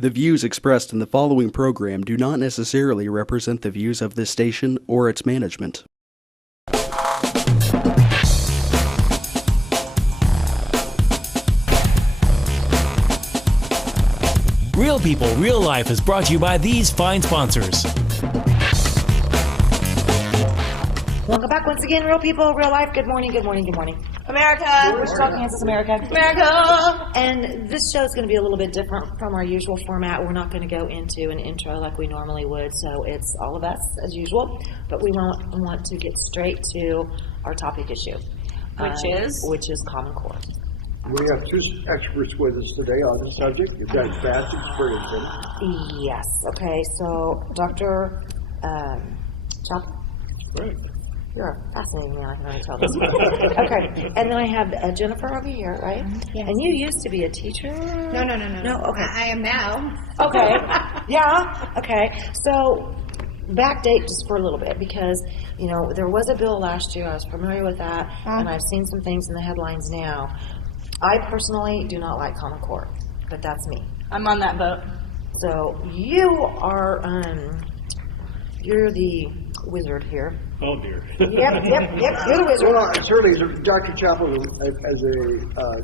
The views expressed in the following program do not necessarily represent the views of this station or its management. Real People, Real Life is brought to you by these fine sponsors. Welcome back once again, Real People, Real Life. Good morning, good morning, good morning. America! Wichita, Kansas, America. America! And this show is going to be a little bit different from our usual format. We're not going to go into an intro like we normally would, so it's all of us as usual. But we want to get straight to our topic issue. Which is Common Core. We have two experts with us today on the subject. You've got vast experience in it. Yes. Okay, so Dr. Chapter? Right. You're a fascinating man, I can already tell this. Okay, and then I have Jennifer over here, right? Yes. And you used to be a teacher? No. No, okay. I am now. Okay, yeah, okay. So, backdate just for a little bit, because, you know, there was a bill last year, I was familiar with that, and I've seen some things in the headlines now. I personally do not like Common Core, but that's me. I'm on that boat. So, you are, you're the wizard here. Oh, dear. Yep, you're the wizard. Well, certainly, Dr. Chappell, as a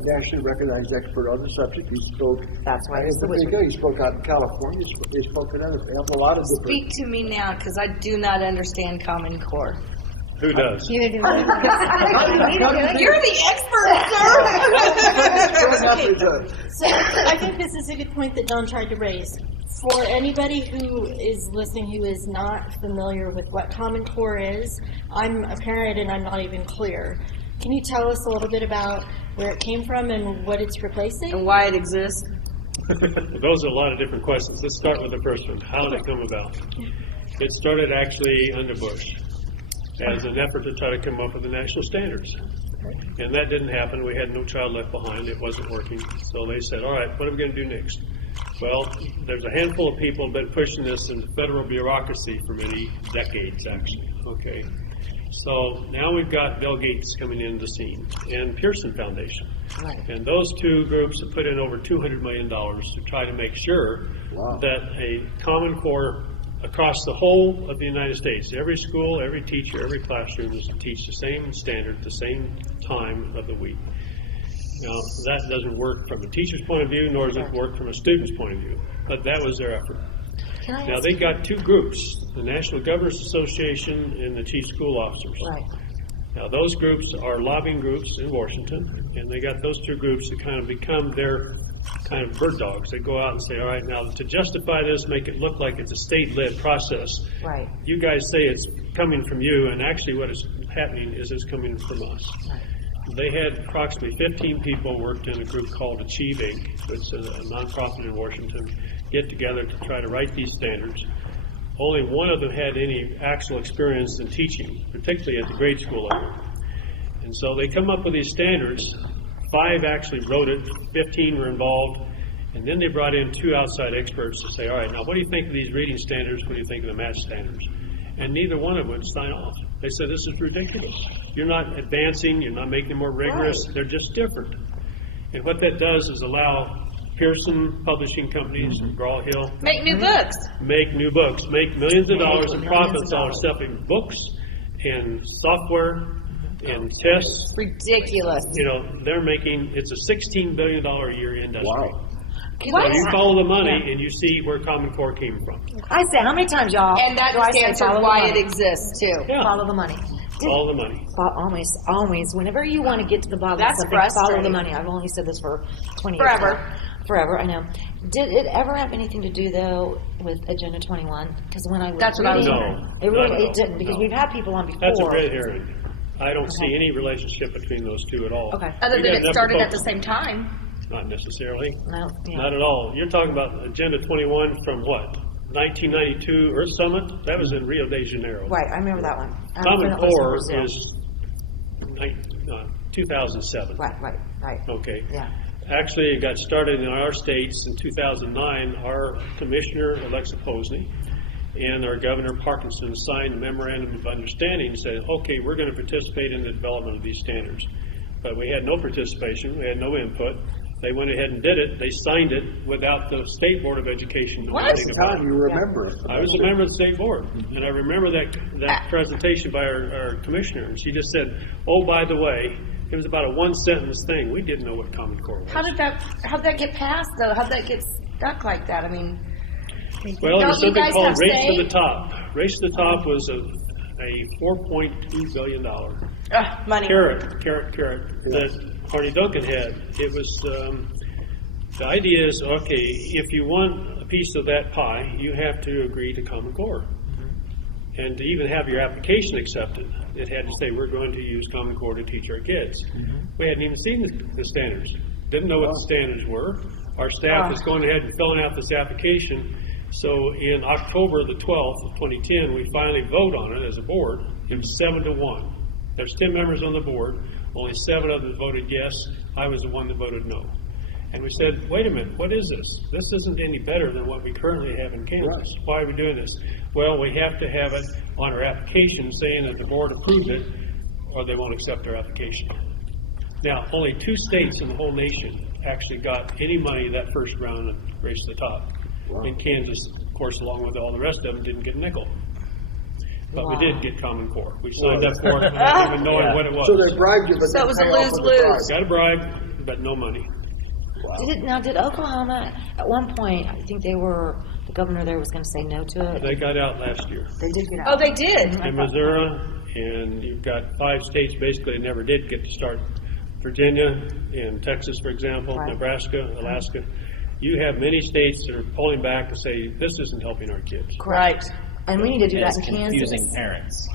nationally recognized expert on the subject, he spoke. That's why he's the wizard. He spoke out in California. He spoke in a lot of different. Speak to me now, because I do not understand Common Core. Who does? Neither do I. You're the expert, sir! So I think this is a good point that Don tried to raise. For anybody who is listening who is not familiar with what Common Core is, I'm a parent and I'm not even clear. Can you tell us a little bit about where it came from and what it's replacing? And why it exists? Those are a lot of different questions. Let's start with the first one. How did it come about? It started actually under Bush as an effort to try to come up with the national standards. And that didn't happen. We had no child left behind. It wasn't working. So they said, all right, what are we going to do next? Well, there's a handful of people who have been pushing this in the federal bureaucracy for many decades, actually. Okay. So now we've got Bill Gates coming into the scene and Pearson Foundation. Right. And those two groups have put in over $200 million to try to make sure that a Common Core across the whole of the United States, every school, every teacher, every classroom is to teach the same standard, the same time of the week. Now, that doesn't work from a teacher's point of view, nor does it work from a student's point of view. But that was their effort. Now, they got two groups, the National Governors Association and the Chief School Officers. Right. Now, those groups are lobbying groups in Washington, and they got those two groups to kind of become their kind of bird dogs. They go out and say, all right, now to justify this, make it look like it's a state-led process. Right. You guys say it's coming from you, and actually what is happening is it's coming from us. Right. They had approximately 15 people worked in a group called Achieve Inc., it's a nonprofit in Washington, get together to try to write these standards. Only one of them had any actual experience in teaching, particularly at the grade school level. And so they come up with these standards. 5 actually wrote it, 15 were involved, and then they brought in 2 outside experts to say, all right, now what do you think of these reading standards? What do you think of the math standards? And neither one of them would sign off. They said, this is ridiculous. You're not advancing, you're not making them more rigorous, they're just different. And what that does is allow Pearson publishing companies, McGraw Hill, Make new books. make new books, make millions of dollars in profits on selling books and software and tests. Ridiculous. You know, they're making, it's a $16 billion a year industry. Wow. So you follow the money and you see where Common Core came from. I say, how many times, y'all? And that do I say stands for follow the why money? it exists, too. Yeah. Follow the money. All the money. Always. Whenever you want to get to the bottom That's of something, follow the frustrating. money. I've only said this for 20 years. Forever, I know. Did it ever have anything to do, though, with Agenda 21? Because when I was That's what I was reading, No. it didn't, because we've had people on before. That's a red herring. I don't see any relationship between those two at all. Okay. Other We than got it enough started at folks- the same time. Not necessarily. No, yeah. Not at all. You're talking about Agenda 21 from what? 1992 Earth Summit? That was in Rio de Janeiro. Right, I remember that one. Common That was Core Brazil. is 2007. Right. Okay. Yeah. Actually, it got started in our states in 2009. Our commissioner, Alexa Posney, and our Governor Parkinson signed a memorandum of understanding and said, okay, we're going to participate in the development of these standards. But we had no participation, we had no input, They went ahead and did it. They signed it without the State Board of Education knowing What? anything about it. You remember it. I was a member of the state board, and I remember that presentation by our commissioner, and she just said, "Oh, by the way," it was about a one-sentence thing. We didn't know what Common Core was. How'd that get passed, though? How'd that get stuck like that? I mean, Well, it don't was you something guys called have Race say? to the Top. Race to the Top was a $4.2 billion money. carrot that Marty Duncan had. It was, the idea is, okay, if you want a piece of that pie, you have to agree to Common Core. And to even have your application accepted, it had to say, we're going to use Common Core to teach our kids. We hadn't even seen the standards. Didn't know what the standards were. Our staff was going ahead and filling out this application. So in October the 12th of 2010, we finally vote on it as a board. It was 7-1. There's 10 members on the board. Only 7 of them voted yes. I was the one that voted no. And we said, wait a minute, what is this? This isn't any better than what we currently have in Kansas. Why are we doing this? Well, we have to have it on our application saying that the board approved it, or they won't accept our application. Now, only 2 states in the whole nation actually got any money that first round of Race to the Top. And Kansas, of course, along with all the rest of them, didn't get a nickel. But we did get Common Core. We signed up for it without even knowing what it was. So they bribed you, but So it was a didn't pay off on the lose-lose. bribe. Got a bribe, but no money. Did Oklahoma, at one point, I think the governor there was going to say no to it. They got out last year. They did get out. Oh, they did. In Missouri, and you've got 5 states basically that never did get to start. Virginia and Texas, for example, Right. Nebraska, Alaska. You have many states that are pulling back and say, this isn't helping our kids. Correct. And we need to do that It's in confusing Kansas. Parents.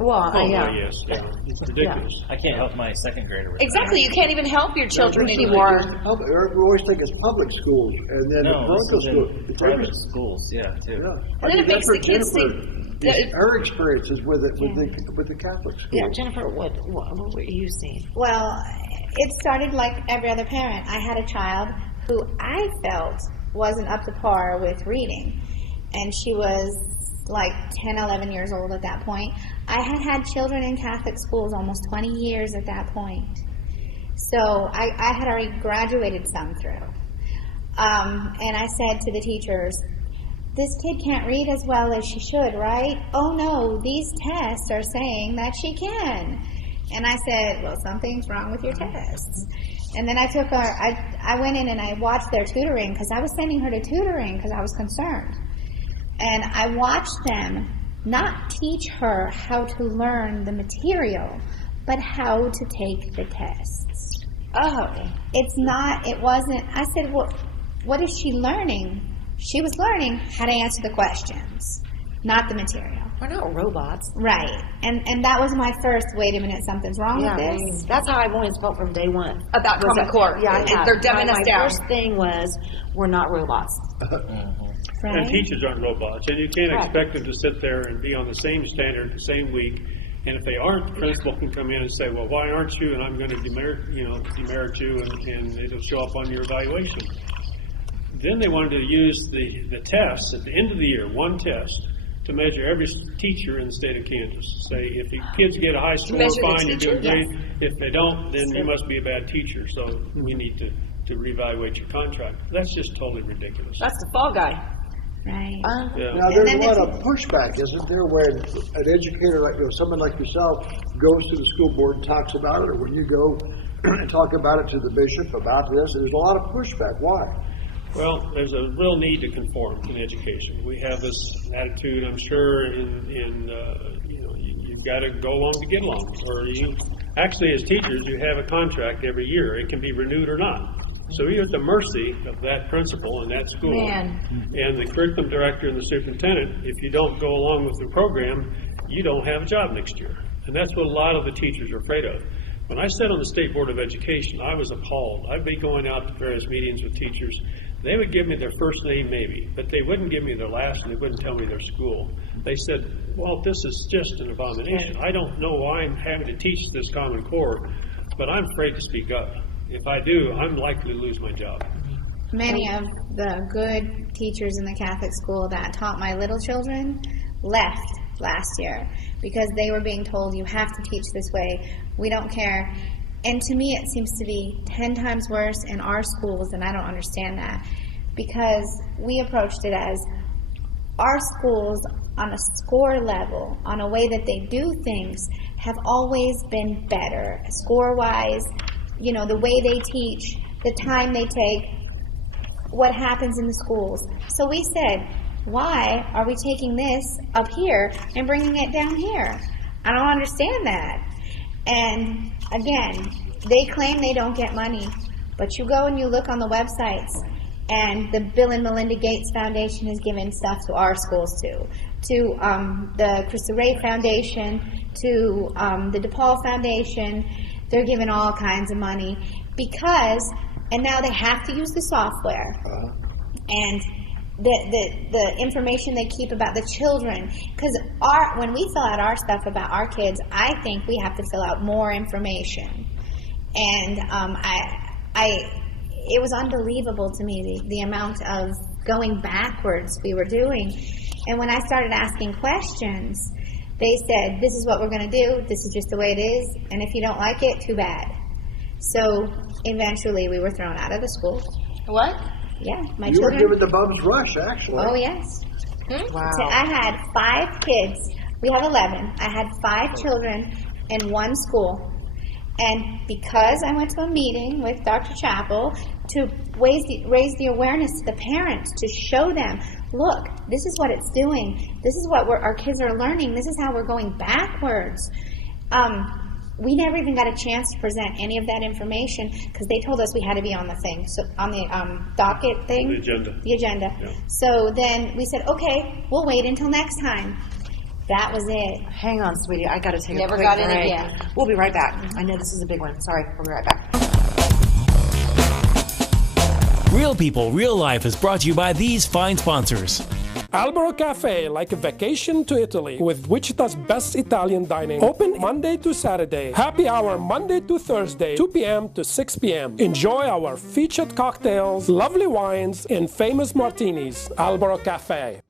Well, Oh, yeah. yes, yeah. It's ridiculous. I can't help my second grader with Exactly. You can't even help your children Usually anymore. it's we always think it's public schools, and then No, the Bronco this is school. in It's private every- schools, yeah, too. Yeah. And then it makes the kids Her experiences with it, with the Catholic schools. Yeah, Jennifer, what were you seeing? Well, it started like every other parent. I had a child who I felt wasn't up to par with reading, and she was like 10, 11 years old at that point. I had children in Catholic schools almost 20 years at that point. So I had already graduated some through. And I said to the teachers, this kid can't read as well as she should, right? Oh no, these tests are saying that she can. And I said, well, something's wrong with your tests. And then I took her, I went in and I watched their tutoring because I was sending her to tutoring because I was concerned. And I watched them not teach her how to learn the material, but how to take the tests. Oh, It wasn't, I said, well, what is she learning? She was learning how to answer the questions, not the material. we're not robots. Right. And that was my first, wait a minute, something's wrong Yeah, with I this. mean, that's how I've always felt from day one. About Was Common that- Core. Yeah, And I have. they're dumbing us My down. first thing was, we're not robots. Right? And teachers aren't robots, and you can't Correct. expect them to sit there and be on the same standard the same week. And if they aren't, the principal can come in and say, well, why aren't you? And I'm going to demerit you, and it'll show up on your evaluation. Then they wanted to use the tests at the end of the year, one test, to measure every teacher in the state of Kansas. Say, if the kids get a high score, measure the fine, you're teacher? doing great. If they don't, then you must be a bad teacher. So we need to reevaluate your contract. That's just totally ridiculous. That's the fall guy. Right. Yeah. Now, there's then a lot of pushback, isn't there, when an educator, like someone like yourself, goes to the school board and talks about it, or when you go and talk about it to the bishop about this, there's a lot of pushback. Why? Well, there's a real need to conform in education. We have this attitude, I'm sure, you've got to go along to get along. Or actually, as teachers, you have a contract every year. It can be renewed or not. So you're at the mercy of that principal and that school. Man. And the curriculum director and the superintendent. If you don't go along with the program, you don't have a job next year. And that's what a lot of the teachers are afraid of. When I sat on the State Board of Education, I was appalled. I'd be going out to various meetings with teachers. They would give me their first name maybe, but they wouldn't give me their last and they wouldn't tell me their school. They said, well, this is just an abomination. I don't know why I'm having to teach this Common Core, but I'm afraid to speak up. If I do, I'm likely to lose my job. Many of the good teachers in the Catholic school that taught my little children left last year because they were being told, you have to teach this way. We don't care And to me, it seems to be 10 times worse in our schools, and I don't understand that, because we approached it as our schools on a score level, on a way that they do things, have always been better. Score-wise, you know, the way they teach, the time they take, what happens in the schools. So we said, why are we taking this up here and bringing it down here? I don't understand that. And again, they claim they don't get money, but you go and you look on the websites, and the Bill and Melinda Gates Foundation has given stuff to our schools too, to the Christa Ray Foundation, to the DePaul Foundation. They're giving all kinds of money because, and now they have to use the software, and the information they keep about the children, because when we fill out our stuff about our kids, I think we have to fill out more information. And it was unbelievable to me, the amount of going backwards we were doing. And when I started asking questions, they said, this is what we're going to do, this is just the way it is, and if you don't like it, too bad. So eventually we were thrown out of the school. What? Yeah, my You children. were given the bum's rush, actually. Oh, yes. Wow. So I had 5 kids. We have 11. I had 5 children in one school. And because I went to a meeting with Dr. Chappell to raise the awareness to the parents, to show them, look, this is what it's doing. This is what our kids are learning. This is how we're going backwards. We never even got a chance to present any of that information because they told us we had to be on the thing, so on the docket thing. The agenda. The agenda. Yeah. So then we said, okay, we'll wait until next time. That was it. Hang on, sweetie. I got to take Never a quick got in break. again. We'll be right back. I know this is a big one. Sorry. We'll be right back. Real People, Real Life is brought to you by these fine sponsors. Albero Cafe, like a vacation to Italy, with Wichita's best Italian dining. Open Monday to Saturday. Happy hour Monday to Thursday, 2 p.m. to 6 p.m. Enjoy our featured cocktails, lovely wines, and famous martinis. Albero Cafe.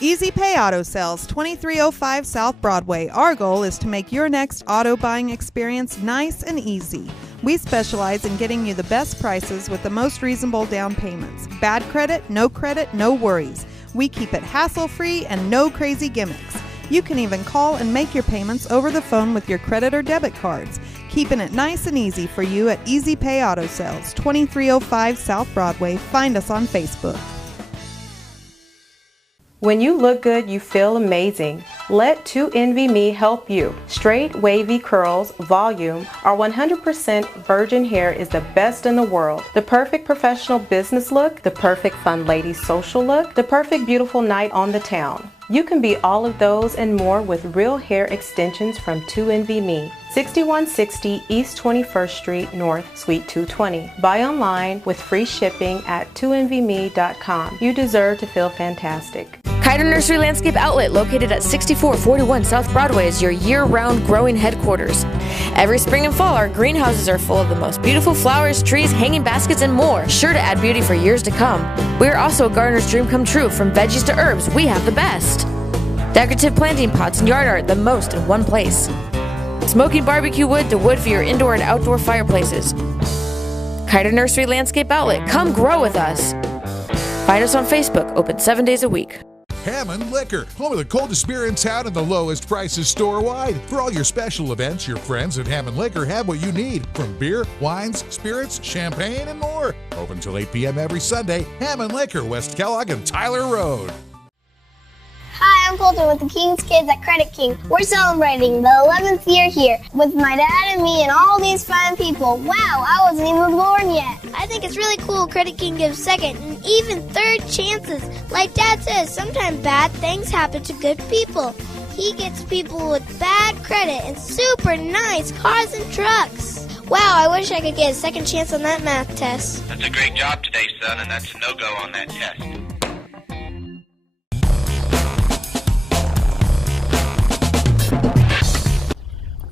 Easy Pay Auto Sales, 2305 South Broadway. Our goal is to make your next auto buying experience nice and easy. We specialize in getting you the best prices with the most reasonable down payments. Bad credit, no worries. We keep it hassle-free and no crazy gimmicks. You can even call and make your payments over the phone with your credit or debit cards. Keeping it nice and easy for you at Easy Pay Auto Sales, 2305 South Broadway. Find us on Facebook. When you look good, you feel amazing. Let 2NVMe help you. Straight, wavy curls, volume, or 100% virgin hair is the best in the world. The perfect professional business look, the perfect fun lady social look, the perfect beautiful night on the town. You can be all of those and more with real hair extensions from 2NVMe. 6160 East 21st Street North, Suite 220. Buy online with free shipping at 2NVMe.com. You deserve to feel fantastic. Kiter Nursery Landscape Outlet, located at 6441 South Broadway, is your year-round growing headquarters. Every spring and fall, our greenhouses are full of the most beautiful flowers, trees, hanging baskets, and more, sure to add beauty for years to come. We are also a gardener's dream come true. From veggies to herbs, we have the best. Decorative planting pots and yard art, the most in one place. Smoking barbecue wood to wood for your indoor and outdoor fireplaces. Kiter Nursery Landscape Outlet, come grow with us. Find us on Facebook, open 7 days a week. Hammond Liquor, home of the coldest beer in town and the lowest prices store-wide. For all your special events, your friends at Hammond Liquor have what you need, from beer, wines, spirits, champagne, and more. Open till 8 p.m. every Sunday. Hammond Liquor, West Kellogg and Tyler Road. Hi, I'm Colton with the King's Kids at Credit King. We're celebrating the 11th year here with my dad and me and all these fine people. Wow, I wasn't even born yet. I think it's really cool Credit King gives second and even third chances. Like Dad says, sometimes bad things happen to good people. He gets people with bad credit and super nice cars and trucks. Wow, I wish I could get a second chance on that math test. That's a great job today, son, and that's a no-go on that test.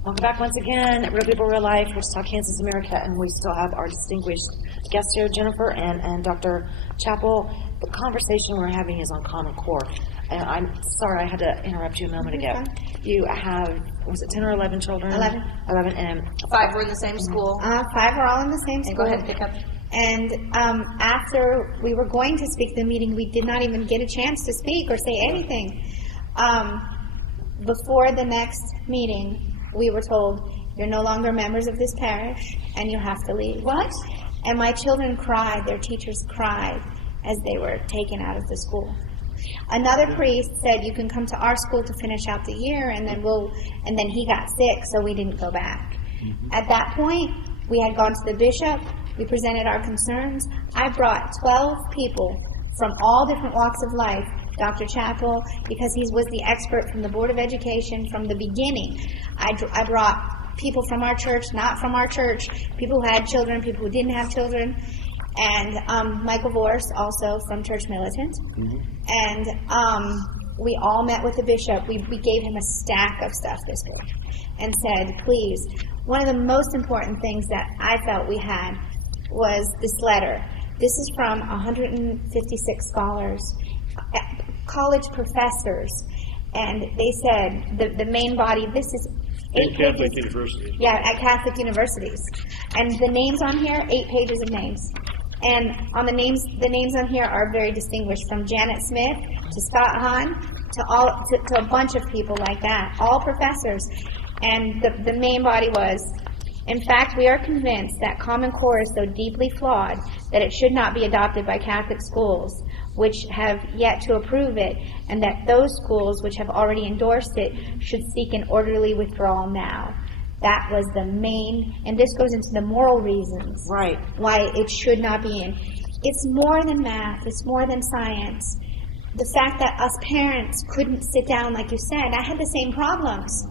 Welcome back once again at Real People, Real Life, Wichita, Kansas, America, and we still have our distinguished guests here, Jennifer and Dr. Chappell. the conversation we're having is on Common Core. And I'm sorry, I had to interrupt you a moment ago. You have, was it 10 or 11 children? 11. 11, and 5 were in the same school. 5 were all in the same school. Go ahead and pick up. And after we were going to speak at the meeting, we did not even get a chance to speak or say anything. Before the next meeting, we were told, you're no longer members of this parish, and you have to leave. What? And my children cried, their teachers cried, as they were taken out of the school. Another priest said, you can come to our school to finish out the year, and then he got sick, so we didn't go back. At that point, we had gone to the bishop, we presented our concerns. I brought 12 people from all different walks of life, Dr. Chappell, because he was the expert from the Board of Education from the beginning. I brought people from our church, not from our church, people who had children, people who didn't have children, and Michael Vorse, also from Church Militant. And we all met with the bishop. We gave him a stack of stuff this week and said, please, one of the most important things that I felt we had was this letter. This is from 156 scholars, college professors, and they said the main body, this is 8 Catholic pages. universities. Yeah, at Catholic universities. And the names on here, 8 pages of names. And on the names on here are very distinguished, from Janet Smith to Scott Hahn to a bunch of people like that, all professors. And the main body was, in fact, we are convinced that Common Core is so deeply flawed that it should not be adopted by Catholic schools, which have yet to approve it, and that those schools which have already endorsed it should seek an orderly withdrawal now. That was the main, and this goes into the moral reasons why it should not be in. It's more than math, it's more than science. The fact that us parents couldn't sit down, like you said, I had the same problems.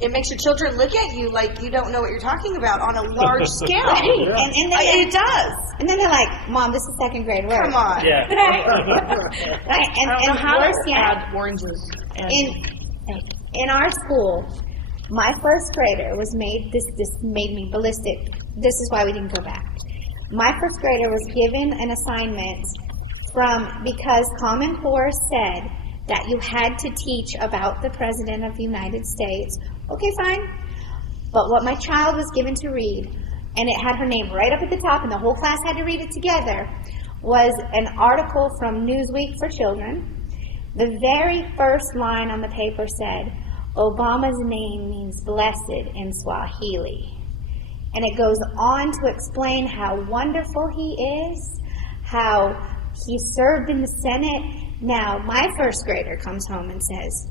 It makes your children look at you like you don't know what you're talking about on a large scale. And then it does. And then they're like, Mom, this is second grade work. Come on. Yeah. Right. And worse yet, oranges. in our school, my first grader was made, this made me ballistic. This is why we didn't go back. My first grader was given an assignment because Common Core said that you had to teach about the President of the United States. Okay, fine. But what my child was given to read, and it had her name right up at the top, and the whole class had to read it together, was an article from Newsweek for Children. The very first line on the paper said, Obama's name means blessed in Swahili. And it goes on to explain how wonderful he is, how he served in the Senate. Now, my first grader comes home and says,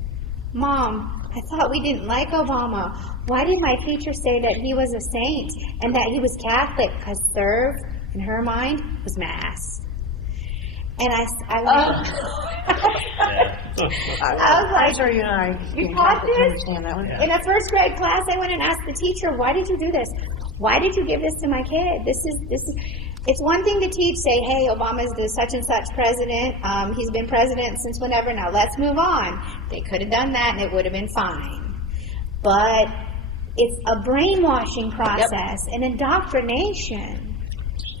Mom, I thought we didn't like Obama. Why did my teacher say that he was a saint and that he was Catholic? Because serve, in her mind, was Mass. And I was like, sure you and I you caught this? understand that one. Yeah. In a first grade class, I went and asked the teacher, why did you do this? Why did you give this to my kid? This is. It's one thing to teach, say, hey, Obama's the such and such president. He's been president since whenever. Now let's move on. They could have done that and it would have been fine. But it's a brainwashing process, an indoctrination.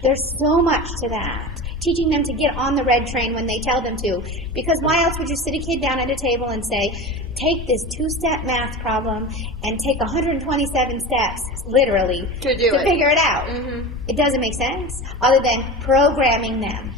There's so much to that. Teaching them to get on the red train when they tell them to. Because why else would you sit a kid down at a table and say, take this 2-step math problem and take 127 steps, literally, to figure it out. Mm-hmm. It doesn't make sense, other than programming them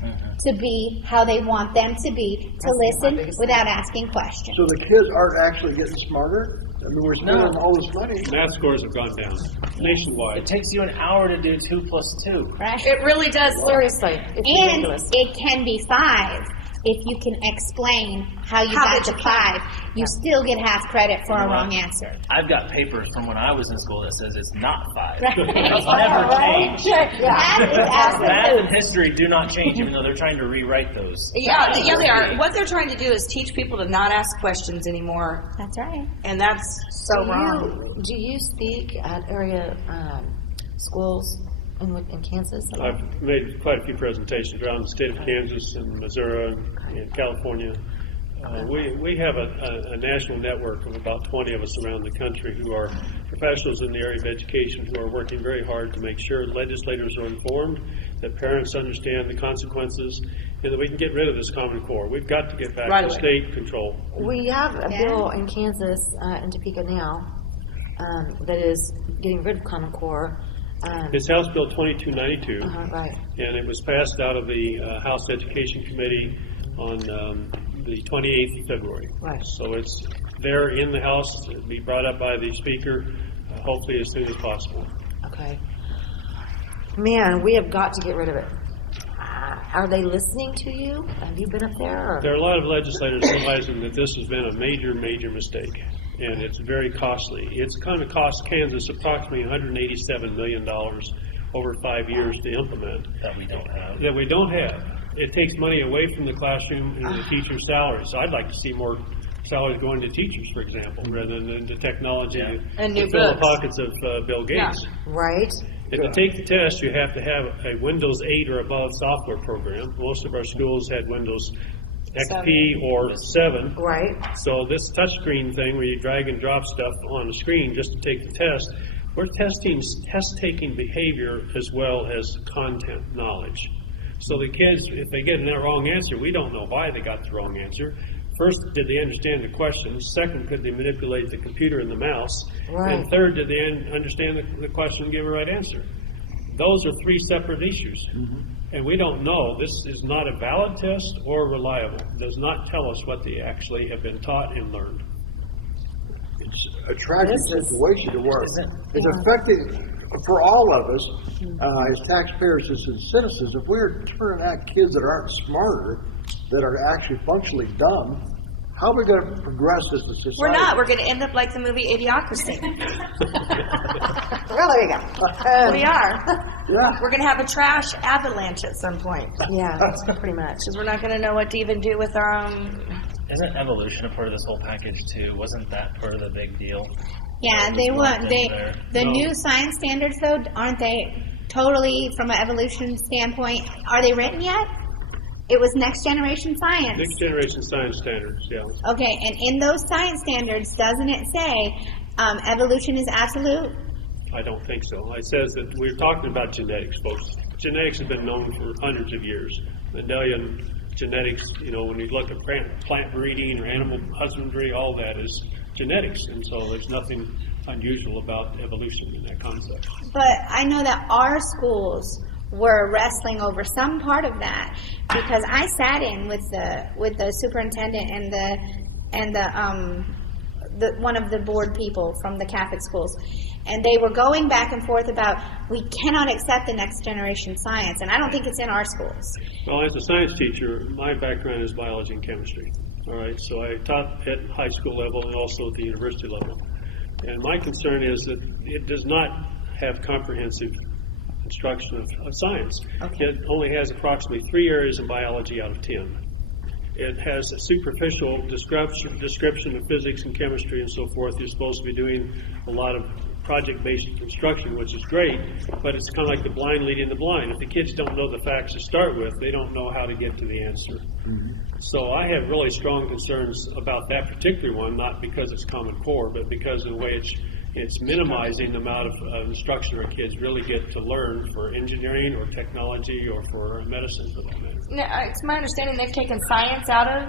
to be how they want them to be, to listen without asking questions. So the kids aren't actually getting smarter? I mean, we're spending all this money. Math scores have gone down nationwide. It takes you an hour to do 2 + 2. Right. It really does. Seriously. It's and ridiculous. it can be 5 if you can explain how you got to 5. You still get half credit for a wrong answer. I've got papers from when I was in school that says it's not 5. Right. It's never changed. Math and history do not change, even though they're trying to rewrite those. Yeah, they are. What they're trying to do is teach people to not ask questions anymore. That's right. And that's so wrong. Do you speak at area schools in Kansas? I've made quite a few presentations around the state of Kansas and Missouri and California. We have a national network of about 20 of us around the country who are professionals in the area of education who are working very hard to make sure legislators are informed, that parents understand the consequences, and that we can get rid of this Common Core. We've got to get back Right to away. state control. We have a bill in Kansas, in Topeka now, that is getting rid of Common Core. It's House Bill 2292, Right. and it was passed out of the House Education Committee on the 28th of February. Right. So it's there in the House to be brought up by the Speaker, hopefully as soon as possible. Okay. Man, we have got to get rid of it. Are they listening to you? Have you been up there? Or? There are a lot of legislators realizing that this has been a major, major mistake, and it's very costly. It's going to cost Kansas approximately $187 million over 5 years to implement. That we don't have. That we don't have. It takes money away from the classroom and the teacher's salaries. So I'd like to see more salaries going to teachers, for example, rather than to technology And new to fill the books. pockets of Bill Gates. Right. And to take the test, you have to have a Windows 8 or above software program. Most of our schools had Windows XP or 7. Right. So this touchscreen thing where you drag and drop stuff on the screen just to take the test, we're testing test-taking behavior as well as content knowledge. So the kids, if they get a wrong answer, we don't know why they got the wrong answer. First, did they understand the question? Second, could they manipulate the computer and the mouse? Right. And third, did they understand the question and give a right answer? Those are three separate issues. And we don't know. This is not a valid test or reliable. It does not tell us what they actually have been taught and learned. It's a tragic situation to work. It's affecting for all of us as taxpayers and citizens. If we're turning out kids that aren't smarter, that are actually functionally dumb, how are we going to progress as a society? We're not. We're going to end up like the movie Idiocracy. Well, there you go. We are. Yeah. We're going to have a trash avalanche at some point. Yeah, pretty much. Because we're not going to know what to even do with our own. Isn't evolution a part of this whole package too? Wasn't that part of the big deal? Yeah, they want the new science standards though, aren't they totally from an evolution standpoint? Are they written yet? It was next generation science. Next generation science standards, yeah. Okay, and in those science standards, doesn't it say evolution is absolute? I don't think so. It says that we're talking about genetics, folks. Genetics has been known for hundreds of years. Mendelian genetics, when you look at plant breeding or animal husbandry, all that is genetics. And so there's nothing unusual about evolution in that concept. But I know that our schools were wrestling over some part of that because I sat in with the superintendent and the one of the board people from the Catholic schools, and they were going back and forth about we cannot accept the next generation science, and I don't think it's in our schools. Well, as a science teacher, my background is biology and chemistry. All right, so I taught at high school level and also at the university level. And my concern is that it does not have comprehensive instruction of science. Okay. It only has approximately 3 areas in biology out of 10. It has a superficial description of physics and chemistry and so forth. You're supposed to be doing a lot of project-based instruction, which is great, but it's kind of like the blind leading the blind. If the kids don't know the facts to start with, they don't know how to get to the answer. So I have really strong concerns about that particular one, not because it's Common Core, but because of the way it's minimizing the amount of instruction our kids really get to learn for engineering or technology or for medicine for that matter. Now, it's my understanding they've taken science out of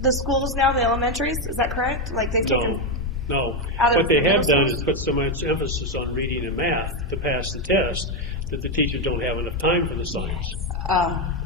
the schools now, the elementaries. Is that correct? Like they've taken. No. Out of What they the have middle done schools? is put so much emphasis on reading and math to pass the test that the teachers don't have enough time for the science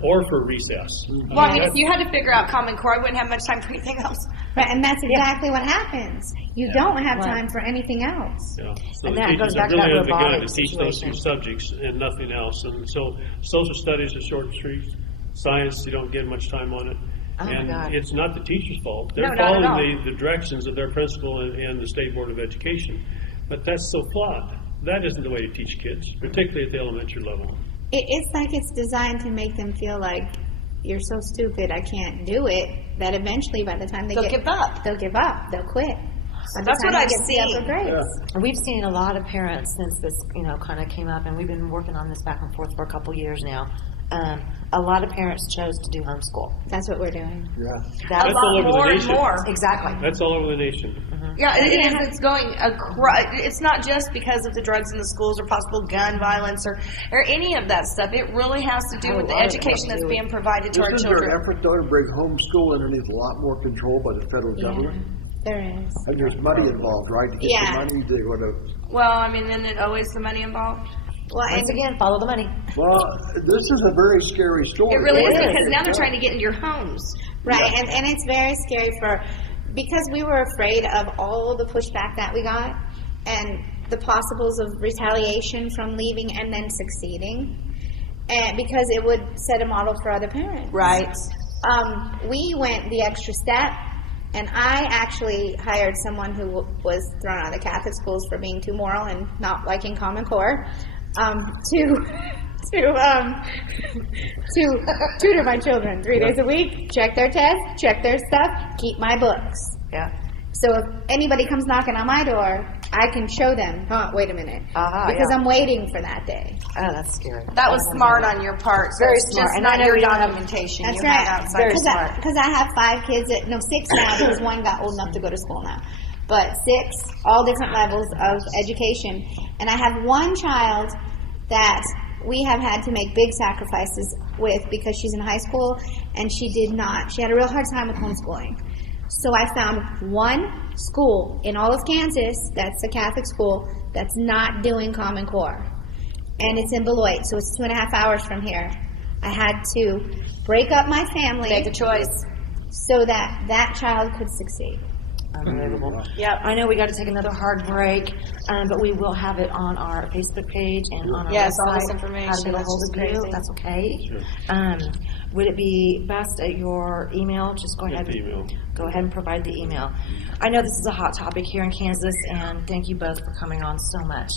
or for recess. Well, I mean, if you had to figure out Common Core, I wouldn't have much time for anything else. Right, and that's exactly what happens. You don't have time for anything else. Yeah. So And the that teachers goes back are to that really under the gun to robotics teach those two situation. subjects and nothing else. And so social studies are short street. Science, you don't get much time on it. Oh, my And God. it's not the teacher's fault. They're No, not at following the directions of their principal and the State Board of Education. But that's so flawed. That isn't the way to teach kids, particularly at the elementary level. It's like it's designed to make them feel like you're so stupid, I can't do it, that eventually by the time They'll give up. They'll give up. They'll quit. By the That's time what they I've get to the seen. upper grades. We've seen a lot of parents since this, kind of came up, and we've been working on this back and forth for a couple years now. A lot of parents chose to do homeschool. That's what we're doing. Yeah. That's all over the more and nation. more. Exactly. That's all over the nation. Yeah, it is. It's going. It's not just because of the drugs in the schools or possible gun violence or any of that stuff. It really has to do with the education that's being provided to our Isn't there children. an effort, though, to bring homeschool underneath a lot more control by the federal government? There is. And there's money involved, right? To get the money to go to. Well, I mean, isn't it always the money involved? Well, Once again, follow the money. Well, this is a very scary story. It really is, because now they're trying to get into your homes. Right, and it's very scary because we were afraid of all the pushback that we got and the possibles of retaliation from leaving and then succeeding, and because it would set a model for other parents. Right. We went the extra step, and I actually hired someone who was thrown out of the Catholic schools for being too moral and not liking Common Core to tutor my children 3 days a week, check their tests, check their stuff, keep my books. Yeah. So if anybody comes knocking on my door, I can show them, wait a minute, because I'm waiting for that day. Oh, that's scary. That was smart on your part. So Very it's smart. Just And not I know your you don't have- documentation. That's you right. had outside. Because I have 5 kids, 6 now, because one got old enough to go to school now. But 6, all different levels of education. And I have one child that we have had to make big sacrifices with because she's in high school, and she had a real hard time with homeschooling. So I found one school in all of Kansas that's a Catholic school that's not doing Common Core. And it's in Beloit, so it's 2.5 hours from here. I had to break up my family. Make a choice. So that child could succeed. Unbelievable. Yeah, I know we got to take another hard break, but we will have it on our Facebook page and on our website. All this information. How to get a That's hold just of you. crazy. That's okay. Would it be best at your email? Just go ahead. Go ahead and provide the email. I know this is a hot topic here in Kansas, and thank you both for coming on so much.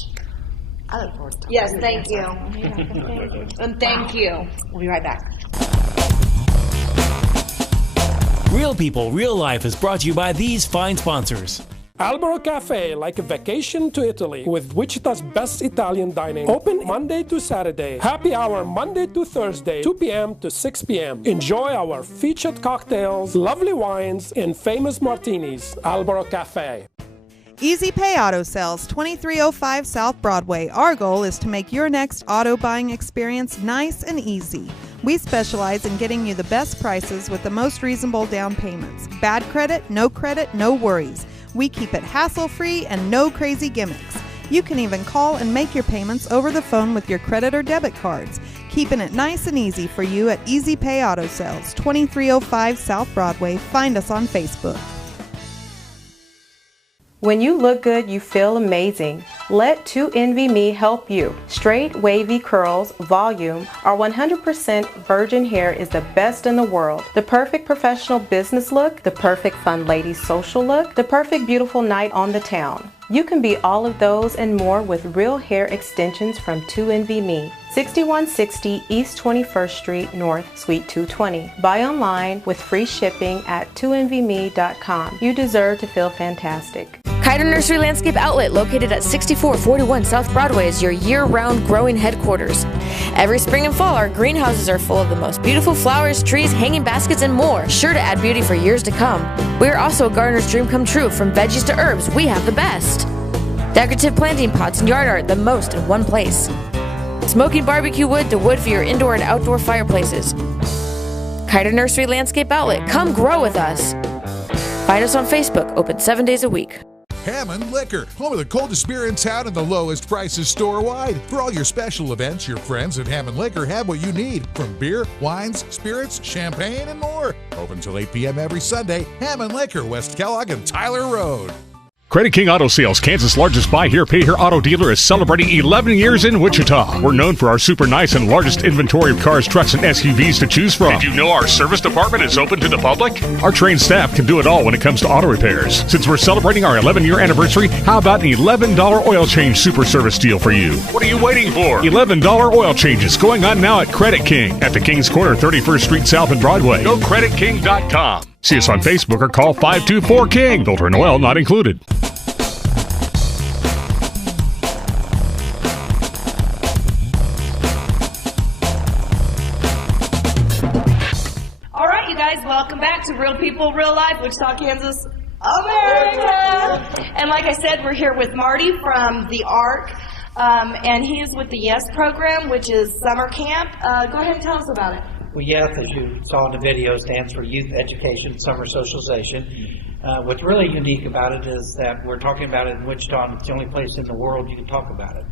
I look forward to talking Yes, to you thank you. again. And thank you. We'll be right back. Real People, Real Life is brought to you by these fine sponsors. Albero Cafe, like a vacation to Italy, with Wichita's best Italian dining. Open Monday to Saturday. Happy hour Monday to Thursday, 2 p.m. to 6 p.m. Enjoy our featured cocktails, lovely wines, and famous martinis. Albero Cafe. Easy Pay Auto Sales, 2305 South Broadway. Our goal is to make your next auto buying experience nice and easy. We specialize in getting you the best prices with the most reasonable down payments. Bad credit, no worries. We keep it hassle-free and no crazy gimmicks. You can even call and make your payments over the phone with your credit or debit cards. Keeping it nice and easy for you at Easy Pay Auto Sales, 2305 South Broadway. Find us on Facebook. When you look good, you feel amazing. Let 2NVMe help you. Straight, wavy curls, volume, or 100% virgin hair is the best in the world. The perfect professional business look, the perfect fun lady social look, the perfect beautiful night on the town. You can be all of those and more with real hair extensions from 2NVMe. 6160 East 21st Street North, Suite 220. Buy online with free shipping at 2NVMe.com. You deserve to feel fantastic. Kiter Nursery Landscape Outlet, located at 6441 South Broadway, is your year-round growing headquarters. Every spring and fall, our greenhouses are full of the most beautiful flowers, trees, hanging baskets, and more, sure to add beauty for years to come. We are also a gardener's dream come true. From veggies to herbs, we have the best. Decorative planting pots and yard art, the most in one place. Smoking barbecue wood to wood for your indoor and outdoor fireplaces. Kiter Nursery Landscape Outlet, come grow with us. Find us on Facebook, open 7 days a week. Hammond Liquor, home of the coldest beer in town and the lowest prices store-wide. For all your special events, your friends at Hammond Liquor have what you need, from beer, wines, spirits, champagne, and more. Open till 8 p.m. every Sunday. Hammond Liquor, West Kellogg and Tyler Road. Credit King Auto Sales, Kansas' largest buy here, pay here auto dealer, is celebrating 11 years in Wichita. We're known for our super nice and largest inventory of cars, trucks, and SUVs to choose from. Did you know our service department is open to the public? Our trained staff can do it all when it comes to auto repairs. Since we're celebrating our 11-year anniversary, how about an $11 oil change super service deal for you? What are you waiting for? $11 oil changes going on now at Credit King at the Kings Corner, 31st Street South and Broadway. Go creditking.com. See us on Facebook or call 524-KING. Filter and oil not included. back to Real People, Real Life, Wichita, Kansas, America. And like I said, we're here with Marty from the ARC, and he is with the YES program, which is summer camp. Go ahead and tell us about it. Well, YES, as you saw in the video, stands for Youth Education Summer Socialization. What's really unique about it is that we're talking about it in Wichita, and it's the only place in the world you can talk about it.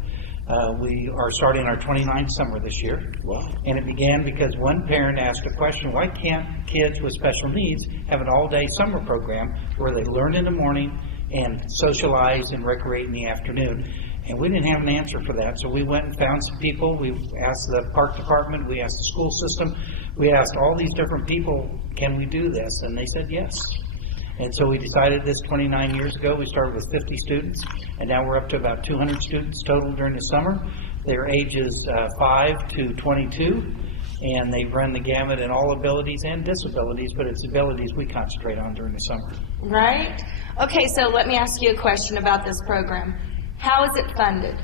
We are starting our 29th summer this year. Wow. And it began because one parent asked a question, why can't kids with special needs have an all-day summer program where they learn in the morning and socialize and recreate in the afternoon? And we didn't have an answer for that, so we went and found some people. We asked the park department, we asked the school system, we asked all these different people, can we do this? And they said yes. And so we decided this 29 years ago. We started with 50 students, and now we're up to about 200 students total during the summer. They're ages 5 to 22, and they run the gamut in all abilities and disabilities, but it's abilities we concentrate on during the summer. Right? Okay, so let me ask you a question about this program. How is it funded?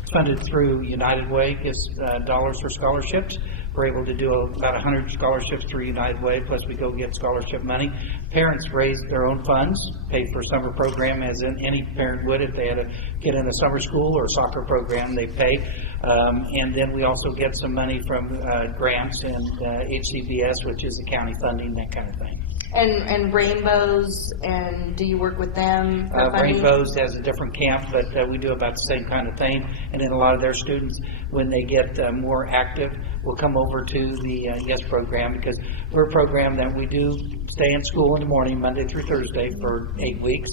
It's funded through United Way, gives dollars for scholarships. We're able to do about 100 scholarships through United Way, plus we go get scholarship money. Parents raise their own funds, pay for summer program as any parent would if they had to get in a summer school or soccer program, they pay. And then we also get some money from grants and HCBS, which is the county funding, that kind of thing. And Rainbows, and do you work with them for funding? Rainbows has a different camp, but we do about the same kind of thing. And then a lot of their students, when they get more active, will come over to the YES program, because we're a program that we do stay in school in the morning, Monday through Thursday, for 8 weeks.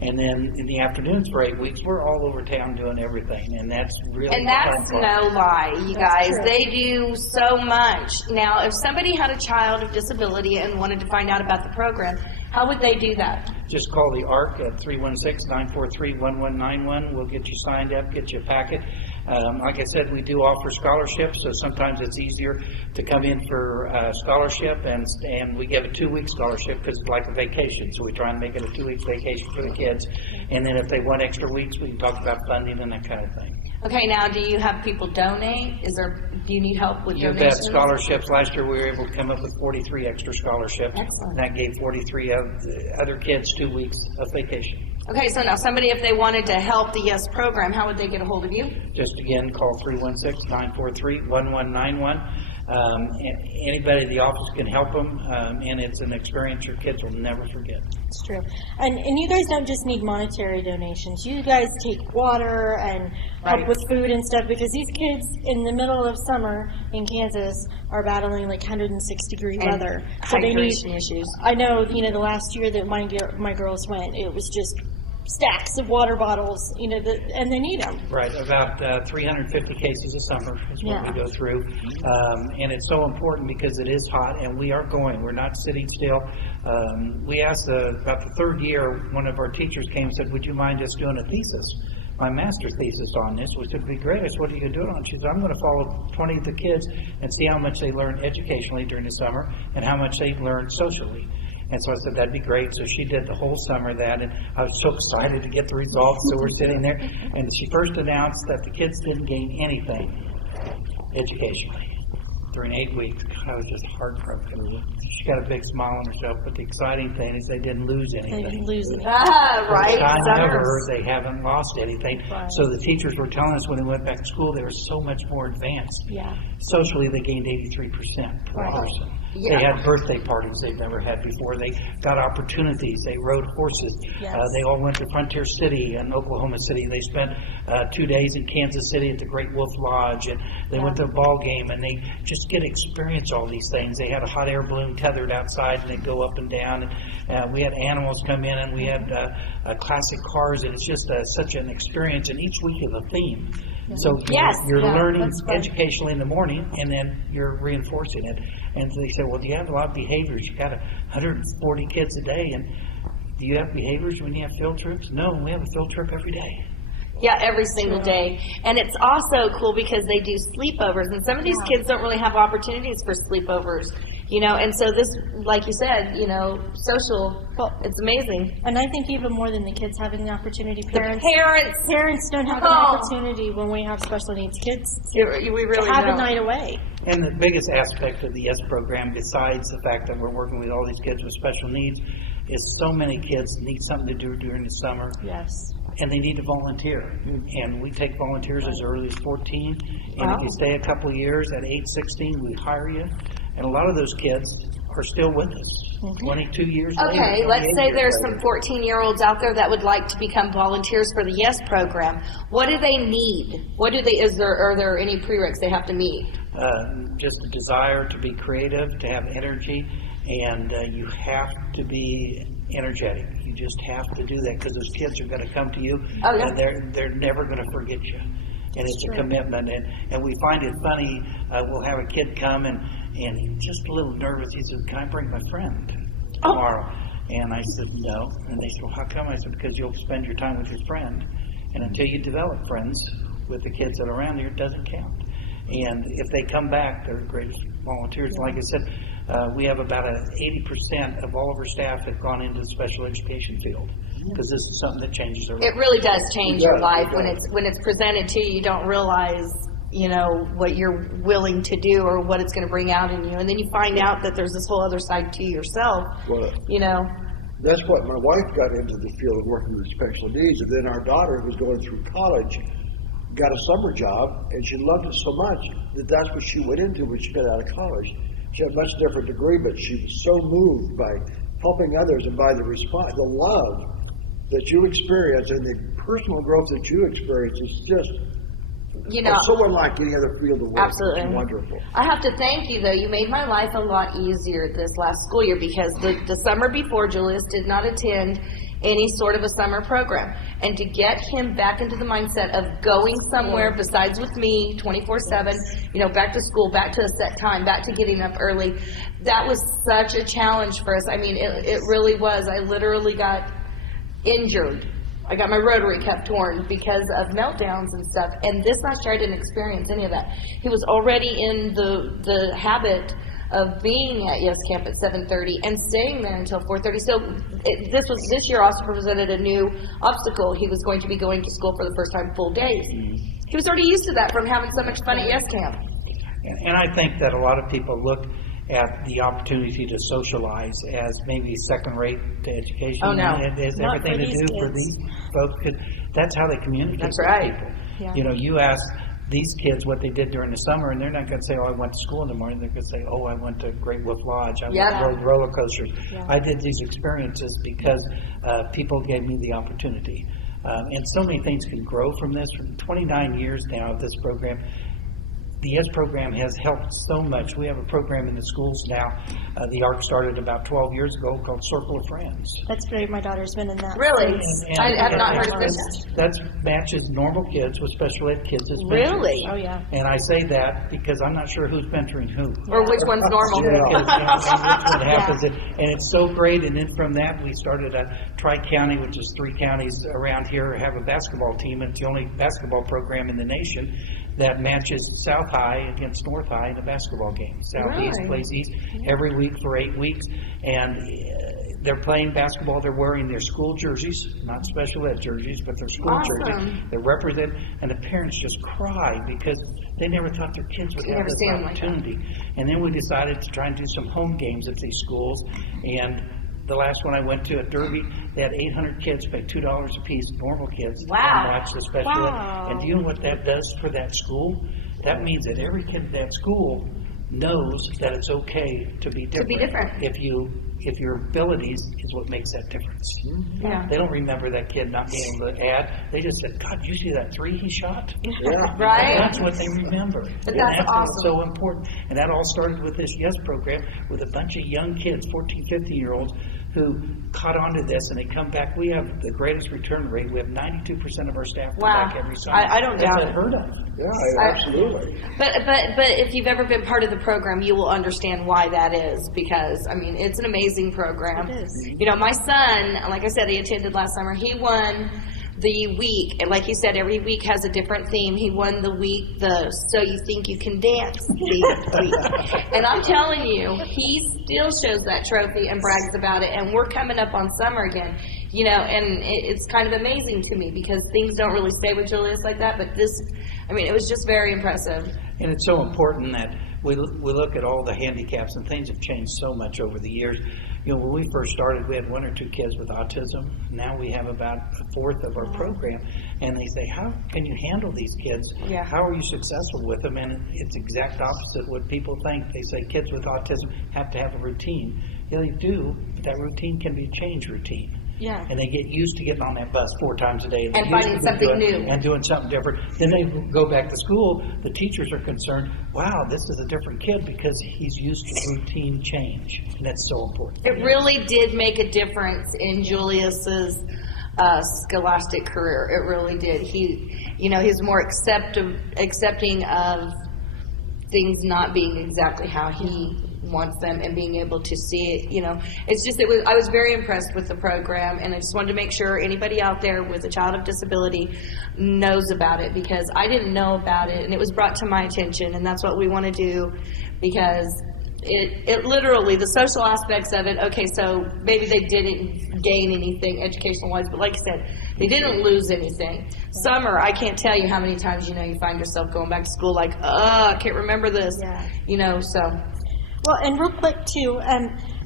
And then in the afternoons for 8 weeks, we're all over town doing everything, and that's really And that's no lie, you guys. true. They do so much. Now, if somebody had a child with disability and wanted to find out about the program, how would they do that? Just call the ARC at 316-943-1191. We'll get you signed up, get you a packet. Like I said, we do offer scholarships, so sometimes it's easier to come in for a scholarship, and we give a 2-week scholarship because it's like a vacation. So we try and make it a 2-week vacation for the kids. And then if they want extra weeks, we can talk about funding and that kind of thing. Okay, now do you have people donate? Do you need help with You donations? bet. Scholarships. Last year we were able to come up with 43 extra scholarships. Excellent. And that gave 43 other kids 2 weeks of vacation. Okay, so now somebody, if they wanted to help the YES program, how would they get a hold of you? Just again, call 316-943-1191. Anybody in the office can help them, and it's an experience your kids will never forget. It's true. And you guys don't just need monetary donations. You guys take water and help with food and stuff, because these kids in the middle of summer in Kansas are battling like 106-degree weather. So they need issues. I know, the last year that my girls went, it was just stacks of water bottles, and they need them. Right, about 350 cases a summer is what we go through. And it's so important because it is hot, and we are going. We're not sitting still. We asked about the third year, one of our teachers came and said, would you mind us doing a thesis? My master's thesis on this, which would be great. I said, what are you going to do it on? She said, I'm going to follow 20 of the kids and see how much they learn educationally during the summer and how much they learn socially. And so I said, that'd be great. So she did the whole summer of that, and I was so excited to get the results. So we're sitting there, and she first announced that the kids didn't gain anything educationally during 8 weeks. I was just heartbroken. She got a big smile on herself, but the exciting thing is they didn't lose anything. They didn't lose it. Right. Time ever, they haven't lost anything. Right. So the teachers were telling us when they went back to school, they were so much more advanced. Yeah. Socially, they gained 83% per person. Yeah. They had birthday parties they've never had before. They got opportunities. They rode horses. Yes. They all went to Frontier City and Oklahoma City. They spent 2 days in Kansas City at the Great Wolf Lodge, and they went to a ball game, and they just get to experience all these things. They had a hot air balloon tethered outside, and they go up and down. And we had animals come in, and we had classic cars, and it's just such an experience. And each week is a theme. So you're learning educationally in the morning, and then you're reinforcing it. And they said, well, do you have a lot of behaviors? You got 140 kids a day, and do you have behaviors when you have field trips? No, we have a field trip every day. Yeah, every single day. And it's also cool because they do sleepovers, and some of these kids don't really have opportunities for sleepovers. You know, and so this, like you said, you know, social, it's amazing. And I think even more than the kids having the opportunity, parents don't have the Oh. opportunity when we have special needs kids We really to have don't. a night away. And the biggest aspect of the YES program, besides the fact that we're working with all these kids with special needs, is so many kids need something to do during the summer. Yes. And they need to volunteer. And we take volunteers as early as 14. And Wow. if you stay a couple of years, at age 16, we hire you. And a lot of those kids are still with us 22 years later. Okay, let's 28 say years there's later. some 14-year-olds out there that would like to become volunteers for the YES program. What do they need? Are there any prereqs they have to meet? Just a desire to be creative, to have energy, and you have to be energetic. You just have to do that because those kids are going to come to you, Oh, yeah. and they're never going to forget you. And it's a commitment, and we find it funny. We'll have a kid come, and he's just a little nervous. He says, "Can I bring my friend tomorrow?" And I said, "No." And they said, "Well, how come?" I said, "Because you'll spend your time with your friend, and until you develop friends with the kids that are around here, it doesn't count." And if they come back, they're great volunteers. Like I said, we have about 80% of all of our staff have gone into the special education field because this is something that changes their life. It really does change your life it does. when it's presented to you. You don't realize, you know, what you're willing to do or what it's going to bring out in you, and then you find out that there's this whole other side to yourself. Well, you know. That's what my wife got into the field of working with special needs, and then our daughter, who was going through college, got a summer job, and she loved it so much that that's what she went into when she got out of college. She had a much different degree, but she was so moved by helping others and by the response, the love that you experience and the personal growth that you experience is just so unlike any other field of work. Absolutely. It's wonderful. I have to thank you, though. You made my life a lot easier this last school year because the summer before, Julius did not attend any sort of a summer program. And to get him back into the mindset of going somewhere besides with me 24/7, you know, back to school, back to a set time, back to getting up early, that was such a challenge for us. I mean, it really was. I literally got injured. I got my rotary cuff torn because of meltdowns and stuff. And this last year, I didn't experience any of that. He was already in the habit of being at YES Camp at 7:30 and staying there until 4:30. So this year also presented a new obstacle. He was going to be going to school for the first time full days. He was already used to that from having so much fun at YES Camp. And I think that a lot of people look at the opportunity to socialize as maybe second-rate to education. Oh, no. It has Not everything for to these do for kids. these folks. 'Cause that's how they communicate That's with right. people. Yeah. You know, you ask these kids what they did during the summer, and they're not going to say, "Oh, I went to school in the morning." They're going to say, "Oh, I went to Great Wolf Lodge. I Yeah. rode roller coasters." Yeah. I did these experiences because people gave me the opportunity. And so many things can grow from this. For 29 years now of this program, the YES program has helped so much. We have a program in the schools now. The ARC started about 12 years ago called Circle of Friends. That's great. My daughter's been in that. Really? since. I have not heard of this. That matches normal kids with special ed kids as Really? mentors. Oh, yeah. And I say that because I'm not sure who's mentoring who. Or which one's normal. And which one happens. And it's so great. And then from that, we started a Tri-County, which is 3 counties around here, have a basketball team. And it's the only basketball program in the nation that matches South High against North High in a basketball game. Southeast Really? plays East every week for 8 weeks. And they're playing basketball. They're wearing their school jerseys, not special ed jerseys, but their school Awesome. jerseys. They represent, and the parents just cry because they never thought their kids would have Never this seen them like that. opportunity. And then we decided to try and do some home games at these schools. And the last one I went to at Derby, they had 800 kids pay $2 a piece, normal kids, Wow. and watch the special Wow. ed. And do you know what that does for that school? That means that every kid at that school knows that it's okay to be different. be different. If your abilities is what makes that difference. Yeah. They don't remember that kid not being able to add. They just said, "God, you see that 3 he shot?" Yeah. Right? That's what they remember. But And that's what's awesome. so important. And that all started with this YES program with a bunch of young kids, 14, 15-year-olds, who caught on to this, and they come back. We have the greatest return rate. We have 92% of our staff come Wow. back every summer. I don't doubt That's it. unheard of. Yeah, absolutely. But if you've ever been part of the program, you will understand why that is because, I mean, it's an amazing program. It is. You know, my son, like I said, he attended last summer. He won the week, and like he said, every week has a different theme. He won the week, the So You Think You Can Dance week. And I'm telling you, he still shows that trophy and brags about it, and we're coming up on summer again. You know, and it's kind of amazing to me because things don't really stay with Julius like that, but this, I mean, it was just very impressive. And it's so important that we look at all the handicaps, and things have changed so much over the years. You know, when we first started, we had 1 or 2 kids with autism. Now we have about a fourth of our program. And they say, how can you handle these kids? Yeah. How are you successful with them? And it's exact opposite of what people think. They say kids with autism have to have a routine. Yeah, they do, but that routine can be a change routine. Yeah. And they get used to getting on that bus 4 times a day. And finding something new. And doing something different. Then they go back to school. The teachers are concerned, wow, this is a different kid because he's used to routine change. And that's so important. It really did make a difference in Julius's scholastic career. It really did. He, you know, he's more accepting of things not being exactly how he wants them and being able to see it. You know, it's just, I was very impressed with the program, and I just wanted to make sure anybody out there with a child of disability knows about it, because I didn't know about it and it was brought to my attention, and that's what we want to do, because it literally, the social aspects of it, okay, so maybe they didn't gain anything educational wise, but like I said, they didn't lose anything. Summer, I can't tell you how many times, you know, you find yourself going back to school like, I can't remember this, you know, so. Well, and real quick too,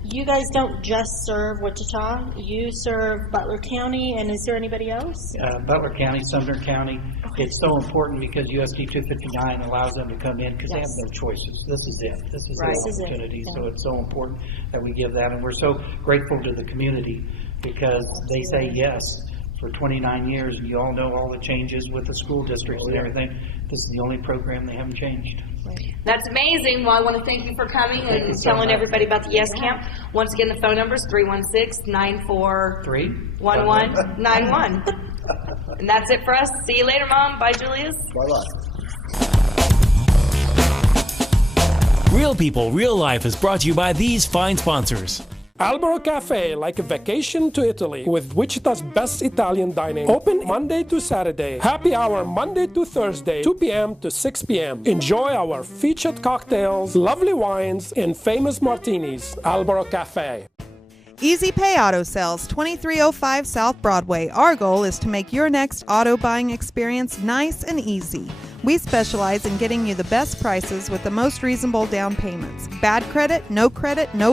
you guys don't just serve Wichita, you serve Butler County, and is there anybody else? Butler County, Sumner County. It's so important because USD 259 allows them to come in because they have no choices. This is it. This is the opportunity. So it's so important that we give that, and we're so grateful to the community because they say yes. For 29 years, and you all know all the changes with the school districts and everything. This is the only program they haven't changed. That's amazing. Well, I want to thank you for coming and telling everybody about the Yes Camp. Once again, the phone number is 316-943-1191. And that's it for us. See you later, Mom. Bye, Julius. Bye-bye. Real People, Real Life is brought to you by these fine sponsors. Albero Cafe, like a vacation to Italy, with Wichita's best Italian dining. Open Monday to Saturday. Happy hour Monday to Thursday, 2 p.m. to 6 p.m. Enjoy our featured cocktails, lovely wines, and famous martinis. Albero Cafe. Easy Pay Auto Sales, 2305 South Broadway. Our goal is to make your next auto buying experience nice and easy. We specialize in getting you the best prices with the most reasonable down payments. Bad credit, no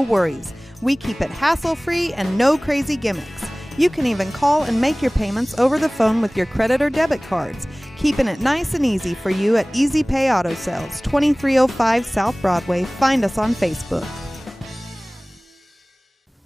worries. We keep it hassle-free and no crazy gimmicks. You can even call and make your payments over the phone with your credit or debit cards. Keeping it nice and easy for you at Easy Pay Auto Sales, 2305 South Broadway. Find us on Facebook.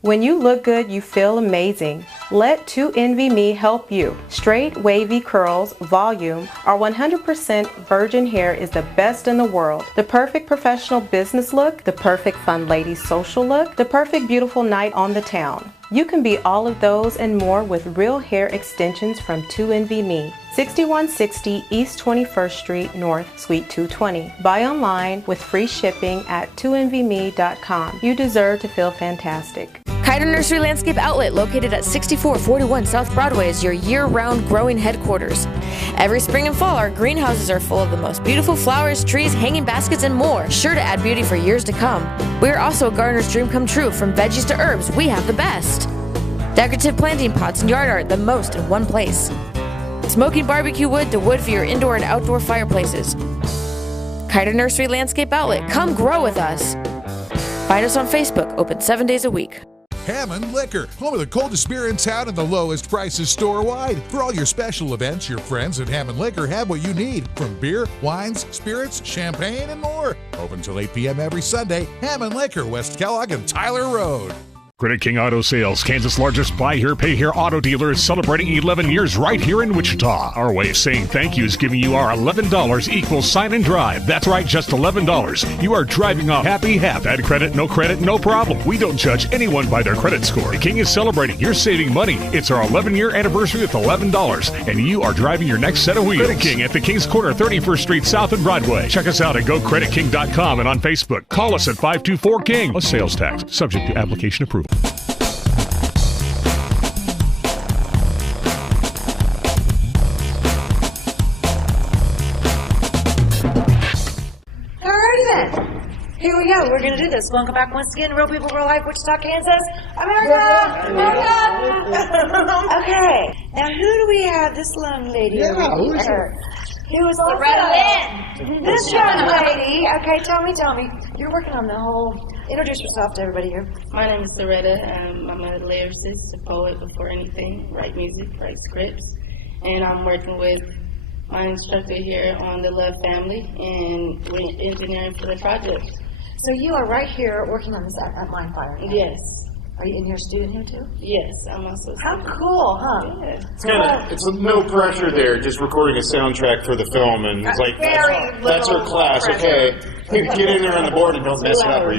When you look good, you feel amazing. Let 2NVMe help you. Straight, wavy curls, volume, our 100% virgin hair is the best in the world. The perfect professional business look, the perfect fun lady social look, the perfect beautiful night on the town. You can be all of those and more with real hair extensions from 2NVMe. 6160 East 21st Street North, Suite 220. Buy online with free shipping at 2NVMe.com. You deserve to feel fantastic. Kiter Nursery Landscape Outlet, located at 6441 South Broadway, is your year-round growing headquarters. Every spring and fall, our greenhouses are full of the most beautiful flowers, trees, hanging baskets, and more, sure to add beauty for years to come. We are also a gardener's dream come true. From veggies to herbs, we have the best. Decorative planting pots and yard art, the most in one place. Smoking barbecue wood to wood for your indoor and outdoor fireplaces. Kiter Nursery Landscape Outlet, come grow with us. Find us on Facebook, open 7 days a week. Hammond Liquor, home of the coldest beer in town and the lowest prices store-wide. For all your special events, your friends at Hammond Liquor have what you need, from beer, wines, spirits, champagne, and more. Open till 8 p.m. every Sunday. Hammond Liquor, West Kellogg and Tyler Road. Credit King Auto Sales, Kansas' largest buy here, pay here auto dealer, is celebrating 11 years right here in Wichita. Our way of saying thank you is giving you our $11 equals sign and drive. That's right, just $11. You are driving off happy, bad credit, no problem. We don't judge anyone by their credit score. The King is celebrating. You're saving money. It's our 11-year anniversary with $11, and you are driving your next set of wheels. Credit King at the King's Corner, 31st Street South and Broadway. Check us out at GoCreditKing.com and on Facebook. Call us at 524-KING. A sales tax, subject to application approval. go. We're going to do this. Welcome back once again to Real People, Real Life, Wichita, Kansas. America! Okay. Now, who do we have? This young lady. Yeah, over here. Who is Loretta. This young lady. Okay, tell me. You're working on the whole. Introduce yourself to everybody here. My name is Loretta. I'm a lyricist, a poet before anything. Write music, write scripts, and I'm working with my instructor here on the Love Family and we're engineering for the project. So you are right here working on this at Mindfire. Yes. Are you in here, student here too? Yes, I'm also a How student. cool, huh? Yeah. It's no pressure there, just recording a soundtrack for the film, and it's like, that's our class, okay. Get in there on the board and don't mess it up, or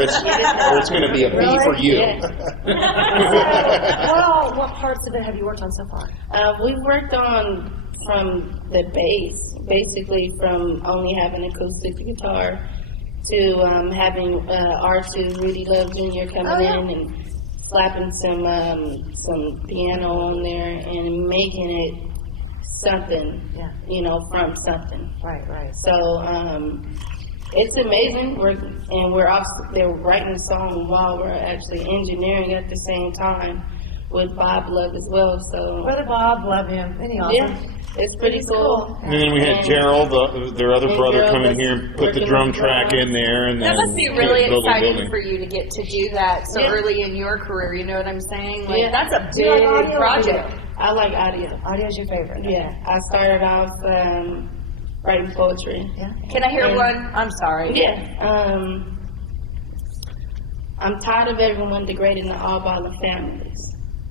it's going to be a B for you. Well, what parts of it have you worked on so far? We've worked on from the bass, basically from only having acoustic guitar to having R2 Rudy Love Jr. coming in and slapping some piano on there and making it something, from something. Right. So it's amazing. They're writing a song while we're actually engineering at the same time with Bob Love as well. So Brother Bob, love him. Isn't he awesome? Yeah. It's pretty cool. And then we had Gerald, their other brother, come in here and put the drum track in there, and That then must be really exciting building. for you to get to do that so early in your career. You know what I'm saying? Like, that's a Do you like big audio? project. I like audio. Audio's your favorite. Yeah. I started off writing poetry. Yeah. Can I hear one? I'm sorry. Yeah. I'm tired of everyone degrading the all-violent families.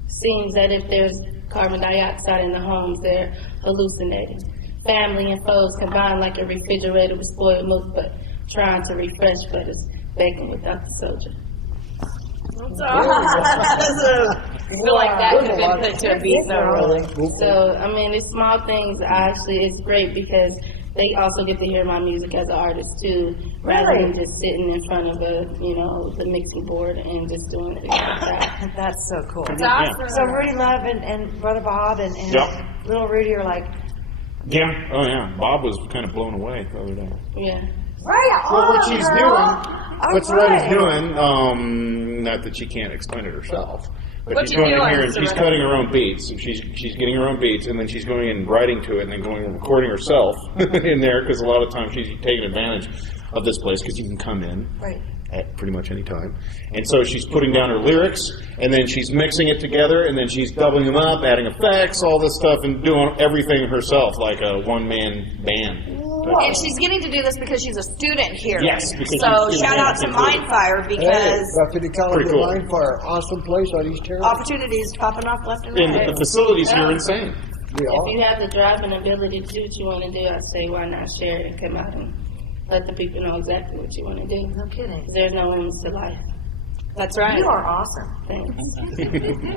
Seems that if there's carbon dioxide in the homes, they're hallucinating. Family and foes combine like a refrigerator with spoiled milk, but trying to refresh, but it's bacon without the soldier. I feel like that could have been put to a beat though. So, I mean, it's small things. It's great because they also get to hear my music as an artist too, rather than just sitting in front of the mixing board and just doing it. That's so cool. It's awesome. So Rudy Love and Brother Bob and little Rudy are like, Yeah. Oh, yeah. Bob was kind of blown away the other day. Yeah. right on, Well, what she's girl. What's All Loretta's right. doing, not that she can't explain it herself, but What she's you going in doing, here and she's Loretta? cutting her own beats. So she's getting her own beats, and then she's going and writing to it, and then going and recording herself in there, because a lot of times she's taking advantage of this place, because you can come in Right. at pretty much any time. And so she's putting down her lyrics, and then she's mixing it together, and then she's doubling them up, adding effects, all this stuff, and doing everything herself, like a one-man band. And she's getting to do this because she's a student here. Yes, because so she's shout out to included. Mindfire because Deputy College Pretty cool. of Mindfire, awesome place on East Terrace. opportunities popping off left and And right. the facilities here are insane. If you have the drive and ability to do what you want to do, I say why not share it and come out and let the people know exactly what you want to do. No kidding. There's no limits to life. That's right. You are awesome. Thanks.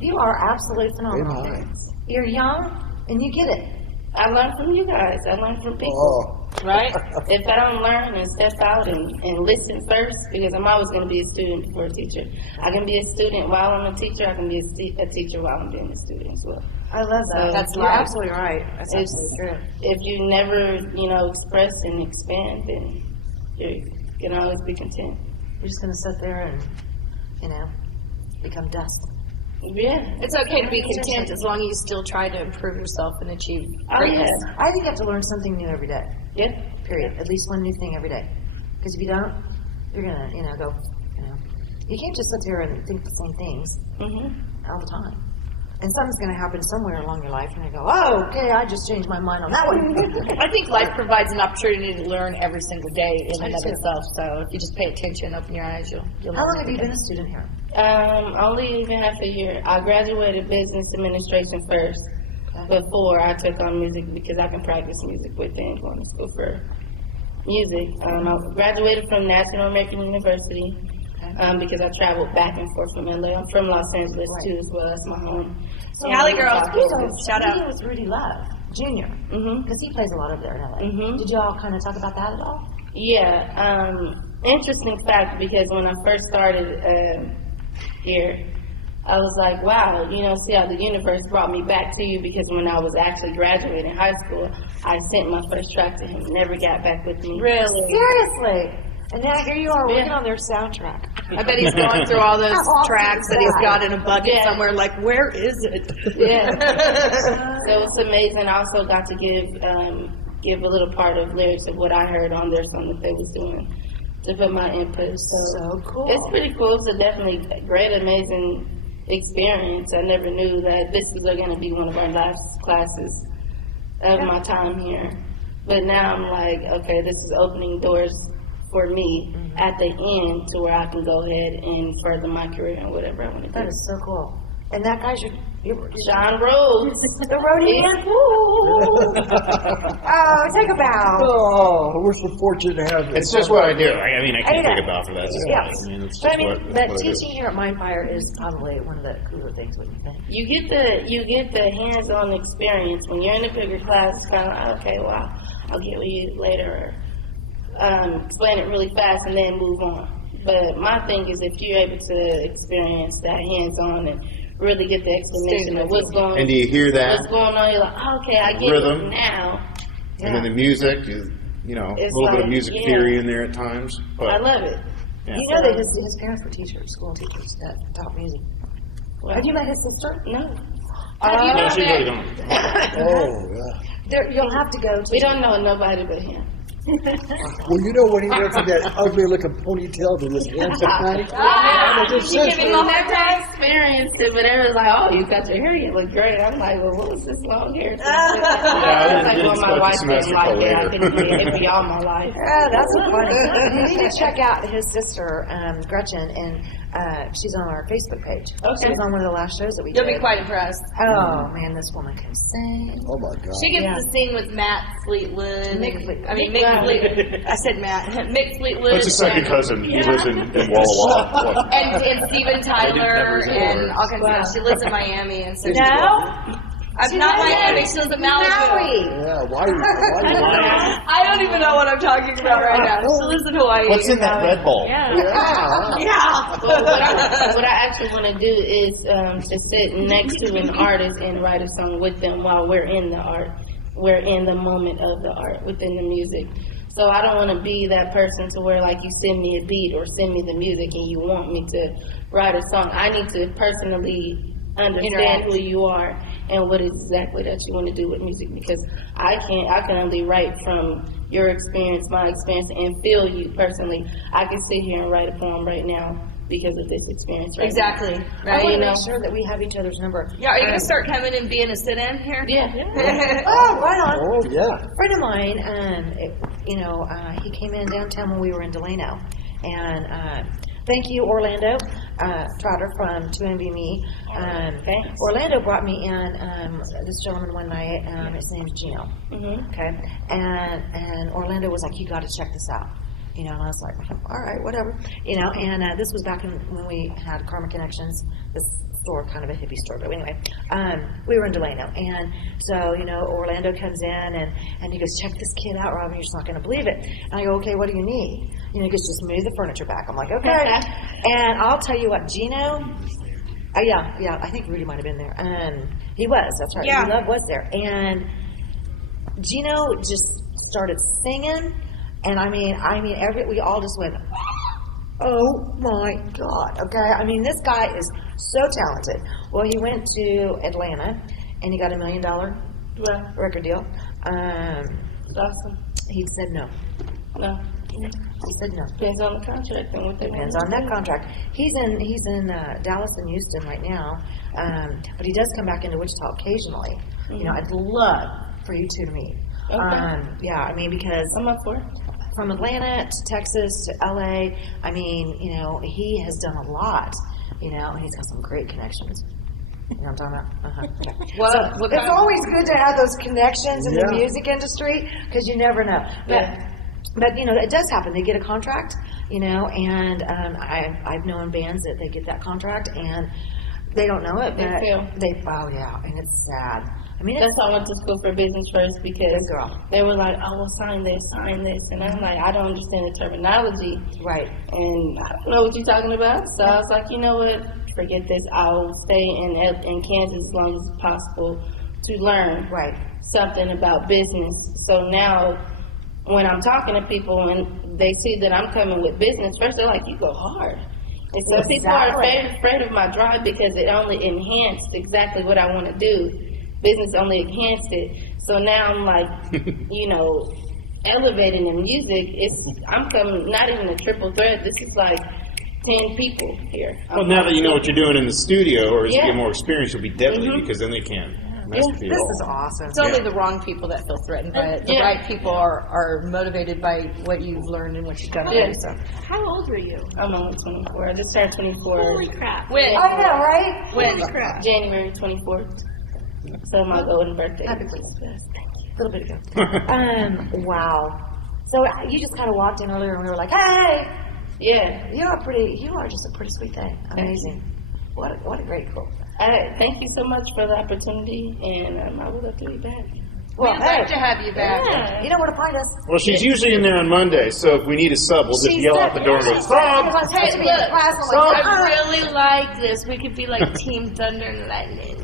You are absolutely phenomenal. You're young and you get it. I learn from you guys. I learn from people. Right? If I don't learn and step out and listen first, because I'm always going to be a student before a teacher. I can be a student while I'm a teacher. I can be a teacher while I'm being a student as well. I love that. So You're absolutely right. That's It's- absolutely true. If you never, express and expand, then you can always be content. You're just going to sit there and, become dust. Yeah. It's okay to be content as long as you still try to improve yourself and achieve greatness. I think you have to learn something new every day. Yeah. Period. At least one new thing every day. Because if you don't, you're going to, go, you can't just sit there and think the same things all the time. And something's going to happen somewhere along your life, and you go, oh, okay, I just changed my mind on that one. I think life provides an opportunity to learn every single day in I and of do. itself. So if you just pay attention, open your eyes, you'll How learn long have you everything. been a student here? Only even half a year. I graduated business administration first before I took on music because I can practice music within going to school for music. I graduated from National American University because I traveled back and forth from LA. I'm from Los Angeles too as well. That's my home. So Cali girls, shout out. Speaking with Rudy Love, Jr., because he plays a lot over there in LA. Did y'all kind of talk about that at all? Yeah. Interesting fact because when I first started here, I was like, wow, see how the universe brought me back to you because when I was actually graduating high school, I sent my first track to him, never got back with me. Really? Seriously? And now here you are working on their soundtrack. I bet he's going through all those tracks that he's got in a bucket somewhere. Like, where is it? Yeah. So it's amazing. I also got to give a little part of lyrics of what I heard on their song that they was doing to put my input. So cool. It's pretty cool. It's a definitely great, amazing experience. I never knew that this was going to be one of our last classes of my time here. But now I'm like, okay, this is opening doors for me at the end to where I can go ahead and further my career and whatever I want to do. That is so cool. And that guy's your John Rhodes. The Rhodian Fool. Oh, take a bow. Oh, we're so fortunate to have this. It's just what I do. I mean, I can't take a bow for that. It's Yeah. just, I mean, it's But just I mean, what that I do. teaching here at Mindfire is probably one of the cooler things, wouldn't you think? You get the hands-on experience when you're in the bigger class. It's kind of like, okay, well, I'll get with you later, or explain it really fast and then move on. But my thing is, if you're able to experience that hands-on and really get the explanation of what's going on. And do you hear that? What's going on? You're like, oh, okay, I get Rhythm. it now. And then the music, you know, It's a little bit of like, music yeah. theory in there at times. But I love it. Yeah. You know that his parents were teachers, school teachers that taught music. Have you met his sister? No. No, she really don't. You'll have to go to. We don't know nobody but him. Well, you know when he went from that ugly-looking ponytail to this handsome guy? You never experienced it, but everyone's like, oh, you got your hair, you look great. I'm like, well, what was this long hair? I like, well, my wife didn't like it. I couldn't be a hippie all my life. Yeah, that's funny. You need to check out his sister, Gretchen, and she's on our Facebook page. Okay. She was on one of the last shows that we You'll did. be quite impressed. Oh, man, this woman can sing. Oh, my God. She gets Yeah. to sing with Matt Fleetwood. Mick Fleetwood. I mean, Mick Fleetwood. I said Matt. Mick Fleetwood. That's a second cousin. He lives in Walla Walla. And Steven Tyler and all kinds of stuff. She lives in Miami and so I'm not Miami. She lives in Malibu. Yeah, why? I don't even know what I'm talking about right now. She lives in Hawaii. What's in that red ball? Yeah. Well, what I actually want to do is to sit next to an artist and write a song with them while we're in the art. We're in the moment of the art within the music. So I don't want to be that person to where like you send me a beat or send me the music and you want me to write a song. I need to personally understand who you are and what exactly that you want to do with music, because I can only write from your experience, my experience, and feel you personally. I can sit here and write a poem right now because of this experience right Exactly. now. Right. I want You to know? make sure that we have each other's number. Yeah, are you going to start coming and being a sit-in here? Yeah. Oh, right on. Oh, yeah. A friend of mine, he came in downtown when we were in Delano, and thank you, Orlando Trotter from 2MVMe. Orlando brought me in this gentleman one night. His name's Gino. Okay, and Orlando was like, "You got to check this out." You know, and I was like, all right, whatever. You know, and this was back when we had Karma Connections, this store, kind of a hippie store. But anyway, we were in Delano. And so, you know, Orlando comes in and he goes, check this kid out, Robin, you're just not going to believe it. And I go, okay, what do you need? You know, he goes, just move the furniture back. I'm like, okay. And I'll tell you what, Gino, yeah, I think Rudy might have been there. He was, that's right. Yeah. Love was there. And Gino just started singing. And I mean, we all just went, oh my God, okay? I mean, this guy is so talented. Well, he went to Atlanta, and he got $1 million record deal. Awesome. He said no. No. He said no. Depends on the contract and what they Depends on that contract. He's in Dallas and Houston right now, but he does come back into Wichita occasionally. Mm-hmm. You know, I'd love for you two to meet. Okay. Yeah, I mean, because I'm up for it. From Atlanta to Texas to LA, I mean, you know, he has done a lot, you know, and he's got some great connections. You know what I'm talking about? Okay. Well, So it's always good to have those connections in the music industry, because you never know. But you know, it does happen. They get a contract, you know, and I've known bands that they get that contract and they don't know it, but and it's sad. I mean, that's why I went to school for business first, because they were like, "Oh, well, sign this," and I'm like, I don't understand the terminology, right? And I don't know what you're talking about. So I was like, you know what? Forget this. I'll stay in Kansas as long as possible to learn something about business. So now when I'm talking to people and they see that I'm coming with business, first they're like, you go hard. And so people are afraid of my drive because it only enhanced exactly what I want to do. Business only enhanced it. So now I'm like, you know, elevating the music. I'm coming, not even a triple threat. This is like 10 people here. Well, now that you know what you're doing in the studio, or as you get more experience, you'll be deadly because then they can't mess with you at all. This is awesome. It's only the wrong people that feel threatened by it. The right people are motivated by what you've learned and what you've done. So. How old were you? I'm only 24. I just started 24. Holy crap. When? I know, right? When? Holy crap. January 24th. So my golden birthday. Happy birthday. A little bit ago. Wow. So you just kind of walked in earlier and we were like, hey! Yeah. You are just a pretty sweet thing. Amazing. What a great quote. Thank you so much for the opportunity, and I would love to be back. Well, we'd like to have you back. Yeah. You know where to find us. Well, she's usually in there on Monday, so if we need a sub, we'll just yell out the door and go, sub! Hey, look, I really like this. We could be like Team Thunder and Lightning.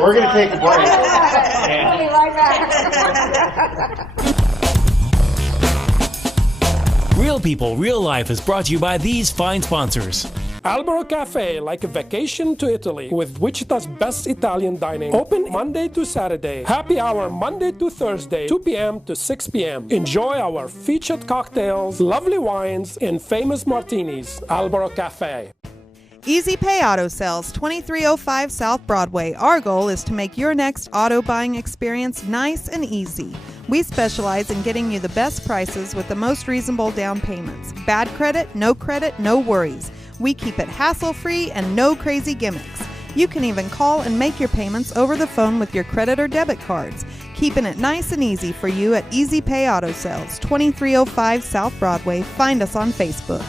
We're going to take a break. We'll be right back. Real People, Real Life is brought to you by these fine sponsors. Albero Cafe, like a vacation to Italy, with Wichita's best Italian dining. Open Monday to Saturday. Happy hour Monday to Thursday, 2 p.m. to 6 p.m. Enjoy our featured cocktails, lovely wines, and famous martinis. Albero Cafe. Easy Pay Auto Sales, 2305 South Broadway. Our goal is to make your next auto buying experience nice and easy. We specialize in getting you the best prices with the most reasonable down payments. Bad credit, no worries. We keep it hassle-free and no crazy gimmicks. You can even call and make your payments over the phone with your credit or debit cards. Keeping it nice and easy for you at Easy Pay Auto Sales, 2305 South Broadway. Find us on Facebook.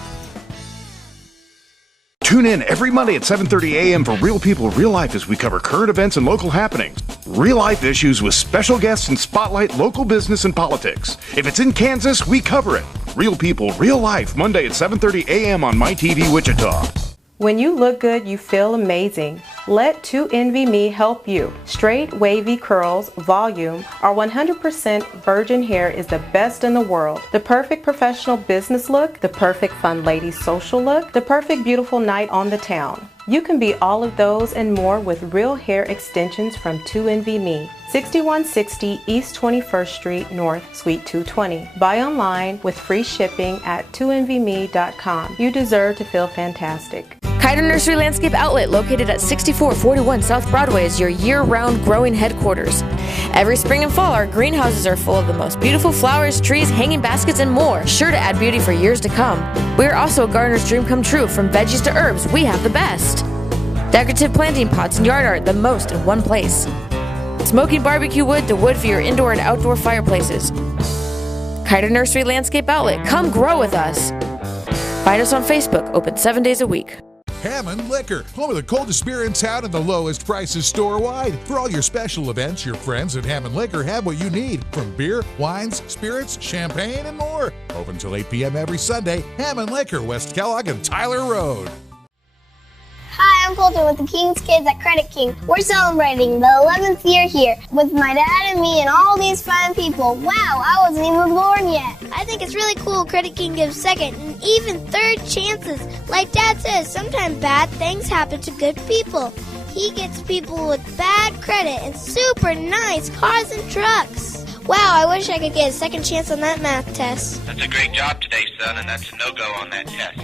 Tune in every Monday at 7:30 a.m. for Real People, Real Life as we cover current events and local happenings. Real life issues with special guests and spotlight local business and politics. If it's in Kansas, we cover it. Real People, Real Life, Monday at 7:30 a.m. on MyTV Wichita. When you look good, you feel amazing. Let 2NVMe help you. Straight, wavy curls, volume, our 100% virgin hair is the best in the world. The perfect professional business look, the perfect fun lady social look, the perfect beautiful night on the town. You can be all of those and more with real hair extensions from 2NVMe. 6160 East 21st Street North, Suite 220. Buy online with free shipping at 2NVMe.com. You deserve to feel fantastic. Kiter Nursery Landscape Outlet, located at 6441 South Broadway, is your year-round growing headquarters. Every spring and fall, our greenhouses are full of the most beautiful flowers, trees, hanging baskets, and more, sure to add beauty for years to come. We are also a gardener's dream come true. From veggies to herbs, we have the best. Decorative planting pots and yard art, the most in one place. Smoking barbecue wood to wood for your indoor and outdoor fireplaces. Kiter Nursery Landscape Outlet, come grow with us. Find us on Facebook, open 7 days a week. Hammond Liquor, home of the coldest beer in town and the lowest prices store-wide. For all your special events, your friends at Hammond Liquor have what you need, from beer, wines, spirits, champagne, and more. Open till 8 p.m. every Sunday. Hammond Liquor, West Kellogg and Tyler Road. Hi, I'm Colton with the King's Kids at Credit King. We're celebrating the 11th year here with my dad and me and all these fine people. Wow, I wasn't even born yet. I think it's really cool Credit King gives second and even third chances. Like Dad says, sometimes bad things happen to good people. He gets people with bad credit and super nice cars and trucks. Wow, I wish I could get a second chance on that math test. That's a great job today, son, and that's a no-go on that test.